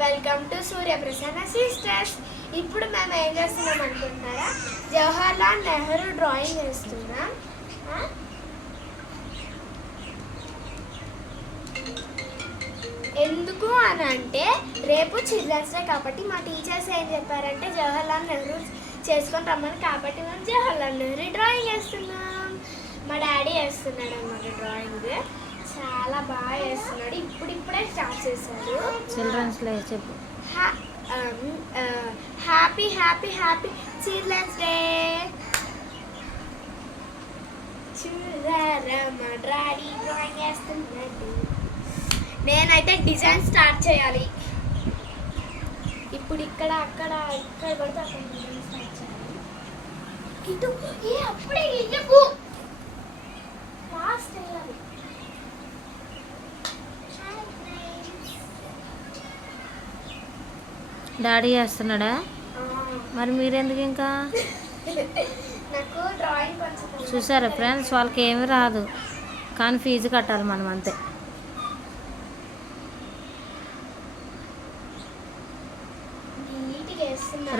Welcome to సూర్యప్రసన్న sisters. ఇప్పుడు మేము ఏం చేస్తున్నాం అనుకుంటున్నారా? జవహర్లాల్ నెహ్రూ డ్రాయింగ్ వేస్తున్నాం. ఎందుకు అని అంటే రేపు చిల్డ్రన్స్ డే కాబట్టి మా టీచర్స్ ఏం చెప్పారంటే జవహర్లాల్ నెహ్రూ చేసుకొని రమ్మని, కాబట్టి మేము జవహర్లాల్ నెహ్రూ డ్రాయింగ్ వేస్తున్నాం. మా డాడీ వేస్తున్నాడు అన్నమాట డ్రాయింగ్. చాలా బాగా వేస్తున్నాడు. ఇప్పుడిప్పుడే స్టార్ట్ చేశాడు. చిల్డ్రన్స్ డే చెప్పు. Happy happy happy children's day. చూడారా మా డాడీ డ్రాయింగ్ వేస్తున్నాడు. నేనైతే డిజైన్ స్టార్ట్ చేయాలి. ఇప్పుడు ఇక్కడ అక్కడ ఇక్కడ పడితే అక్కడ డిజైన్ స్టార్ట్ చేయాలి. ఇటు అప్పుడే ఇయ్యకు, ఫాస్ట్ చేయాలి. డాడీ చేస్తున్నాడా? మరి మీరెందుకు ఇంకా? నాకు డ్రాయింగ్ కొంచెం చూసారా ఫ్రెండ్స్, వాళ్ళకి ఏమీ రాదు కానీ ఫీజు కట్టాలి మనం అంతే.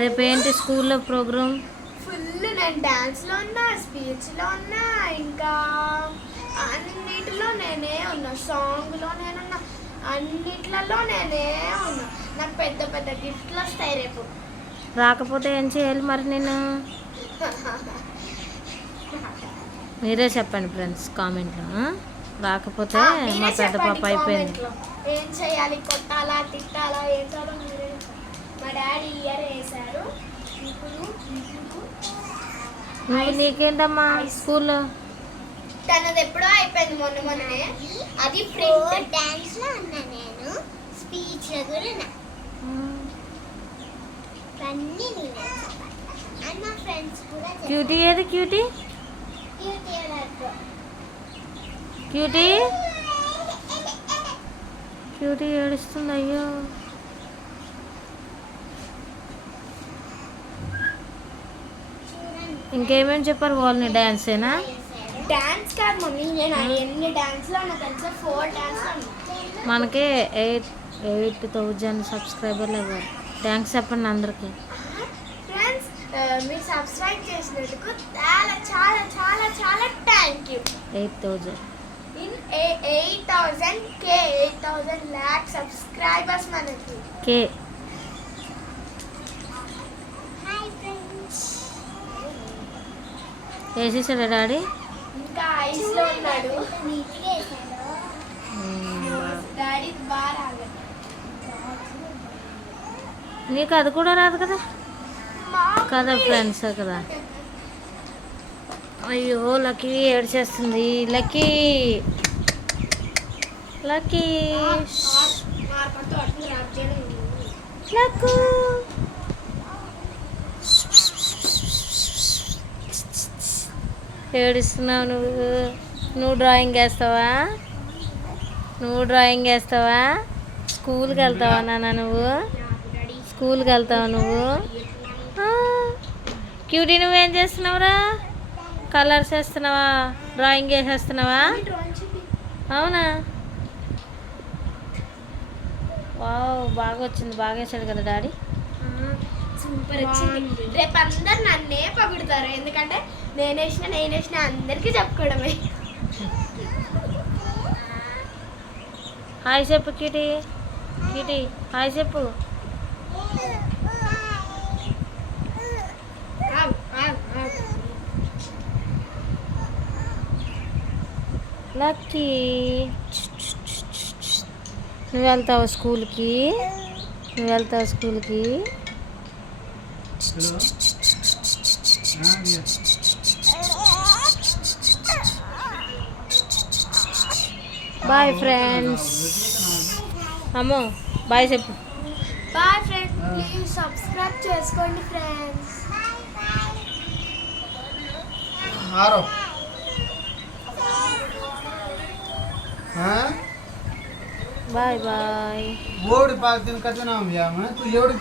రేపు ఏంటి స్కూల్లో ప్రోగ్రామ్? ఫుల్ నేను డ్యాన్స్లో ఉన్నా, స్పీచ్లో ఉన్నా, ఇంకా అన్నిటిలో నేనే ఉన్నా. సాంగ్లో నేనున్నా, అన్నిట్లలో నేనే ఉన్నా. నాకు పెద్ద పెద్ద గిఫ్ట్లు వస్తాయి రేపు. రాకపోతే ఏం చేయాలి మరి? నేను మీరే చెప్పండి ఫ్రెండ్స్ కామెంట్లో. రాకపోతే మా పెద్ద పాప అయిపోయింది. ఏం చేయాలి? కొట్టాలా, తిట్టాలా, ఏం చేయాలో మీరే. మా డాడీ ఇయర్ వేశారు. నీకేంటమ్మా స్కూల్లో? తనది ఎప్పుడో అయిపోయింది, మొన్ననే. అది ప్రింట్. డాన్స్ లో ఉన్నా నేను, స్పీచ్ లో కూడా ఉన్నా. అన్నీ నేనే అండ్ మా ఫ్రెండ్స్ కూడా. క్యూటీ ఏది? క్యూటీ క్యూటీ క్యూటీ ఏడుస్తుంది. అయ్యో ఇంకేమేమి చెప్పారు వాళ్ళని? డాన్సేనా? డాన్స్ కాదు మమ్మీ, నేను ఎన్ని డాన్స్లో ఉన్నా తెలుసా? 4 డాన్స్లో. మనకి 8,000 సబ్స్క్రైబర్లు ఇవ్వాలి. థ్యాంక్స్ చెప్పండి అందరికీ. ఫ్రెండ్స్, మీరు సబ్స్క్రైబ్ చేసినందుకు చాలా చాలా చాలా చాలా thank you. 8,000 in 8,000 lakh subscribers మనకి. కే వేసేసాడా డాడీ? ఇంకా ఐస్లో ఉన్నాడు. డాడీ బాగా రాలేదు. నీకు అది కూడా రాదు కదా? కదా ఫ్రెండ్స్ కదా. అయ్యో లక్కీ ఏడ్చేస్తుంది. లక్కీ లక్కీ లక్కు ఏడుస్తున్నావు నువ్వు. నువ్వు డ్రాయింగ్ వేస్తావా? నువ్వు డ్రాయింగ్ వేస్తావా? స్కూల్కి వెళ్తావా నాన్న? నువ్వు స్కూల్కి వెళ్తావా నువ్వు? క్యూటీ నువ్వేం చేస్తున్నావురా? కలర్స్ వేస్తున్నావా? డ్రాయింగ్ వేసేస్తున్నావా? అవునా? వావ్, బాగా వచ్చింది. బాగా వేసాడు కదా డాడీ. సూపర్ వచ్చింది. రేపు అందరు నన్నే పొగుడుతారు, ఎందుకంటే నేనేసిన అందరికీ చెప్పుకోవడమే. హాయ్ చెప్పు క్యూటీ. క్యూటీ హాయ్ చెప్పు. లక్కీ నువ్వు వెళ్తావా స్కూల్కి? నువ్వు వెళ్తావా స్కూల్కి? Bye friends. అమ్మో బాయ్ చెప్పు. బాయ్ ఫ్రెండ్స్, ప్లీజ్ సబ్స్క్రైబ్ చేసుకోండి ఫ్రెండ్స్. Bye bye. ఓడి పాక తిన కథ నా తు ఎవడి